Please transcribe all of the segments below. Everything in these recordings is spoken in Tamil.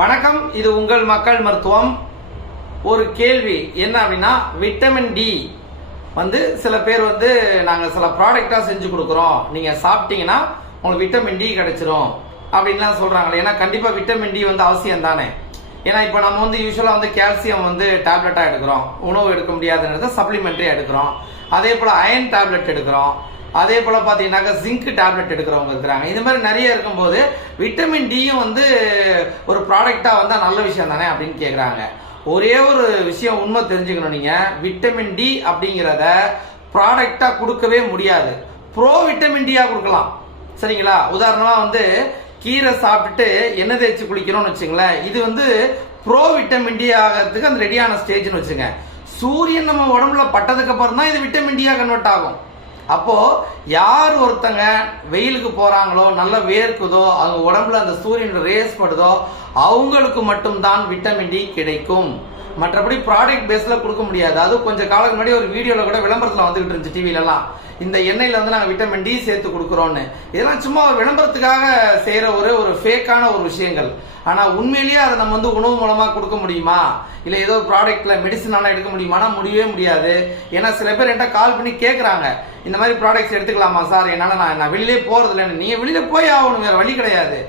வணக்கம் இது உங்கள் மக்கள் மருத்துவம். ஒரு கேள்வி என்ன அப்படின்னா விட்டமின் டி வந்து சில பேர் வந்து நாங்கள் சில ப்ராடக்டாக செஞ்சு கொடுக்குறோம். நீங்கள் சாப்பிட்டீங்கன்னா உங்களுக்கு விட்டமின் டி கிடைச்சிரும். அப்படின்லாம் சொல்கிறாங்களே ஏன்னா கண்டிப்பாக விட்டமின் டி வந்து அவசியம் தானே. ஏன்னா இப்போ நம்ம வந்து யூஸ்வலாக வந்து கால்சியம் வந்து டேப்லெட்டாக எடுக்கிறோம். உணவு எடுக்க முடியாதுன்றத சப்ளிமெண்ட்ரி எடுக்கிறோம். அதே போல் அயன் டேப்லெட் எடுக்கிறோம். அதே போல் பார்த்தீங்கன்னாக்கா ஜிங்க் டேப்லெட் எடுக்கிறவங்க இருக்கிறாங்க. இந்த மாதிரி நிறைய இருக்கும்போது விட்டமின் டியும் வந்து ஒரு ப்ராடக்டாக வந்தால் நல்ல விஷயம் தானே அப்படின்னு கேட்குறாங்க ஒரே ஒரு விஷயம் உண்மை தெரிஞ்சுக்கணும் நீங்கள் விட்டமின் டி அப்படிங்கிறத ப்ராடக்டாக கொடுக்கவே முடியாது. ப்ரோ விட்டமின் டியாக கொடுக்கலாம். சரிங்களா? உதாரணமாக வந்து கீரை சாப்பிட்டுட்டு எண்ணெய் தேய்ச்சி குளிக்கிறோம்னு வச்சுங்களேன். இது வந்து ப்ரோ விட்டமின் டி ஆகிறதுக்கு அந்த ரெடியான ஸ்டேஜ்னு வச்சுங்க. சூரியன் நம்ம உடம்புல பட்டதுக்கு அப்புறம் தான் இது விட்டமின் டியாக கன்வெர்ட் ஆகும். அப்போ யார் ஒருத்தங்க வெயிலுக்கு போறாங்களோ நல்லா வேர்க்குதோ அவங்க உடம்புல அந்த சூரியன் ரேஸ் படுதோ அவங்களுக்கு மட்டும்தான் விட்டமின் டி கிடைக்கும். மற்றபடி ப்ராடக்ட் பேஸ்ல கொடுக்க முடியாது. அது கொஞ்சம் காலத்துக்கு முன்னாடி ஒரு வீடியோல கூட விளம்பரத்துல வந்துகிட்டு இருந்துச்சு டிவில எல்லாம் இந்த எண்ணெயில வந்து நாங்க விட்டமின் டி சேர்த்து கொடுக்குறோன்னு இதெல்லாம் சும்மா விளம்பரத்துக்காக செய்யற ஒரு ஒரு ஃபேக்கான ஒரு விஷயங்கள். ஆனா உண்மையிலேயே அதை நம்ம வந்து உணவு மூலமா கொடுக்க முடியுமா? இல்ல ஏதோ ப்ராடக்ட்ல மெடிசனால எடுக்க முடியுமானா முடியவே முடியாது. ஏன்னா சில பேர் என்கிட்ட கால் பண்ணி கேக்குறாங்க. இந்த மாதிரி ப்ராடக்ட்ஸ் எடுத்துக்கலாமா சார்? என்னால் நான் நான் வெளியிலே போகிறது இல்லைன்னு நீங்கள் வெளியில போய் ஆகணும் வேறு வழி கிடையாது.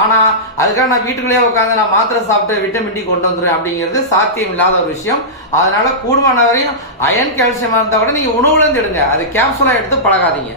ஆனால் அதுக்காக நான் வீட்டுக்குள்ளேயே உட்காந்து நான் மாத்திரை சாப்பிட்டு விட்டமின் டி கொண்டு வந்துருவேன் அப்படிங்கிறது சாத்தியம் இல்லாத ஒரு விஷயம். அதனால கூடுமான வரையும் அயன் கால்சியமாக இருந்தால் கூட நீங்கள் உணவுலேருந்து எடுங்க. அது கேப்சூலாக எடுத்து பழகாதீங்க.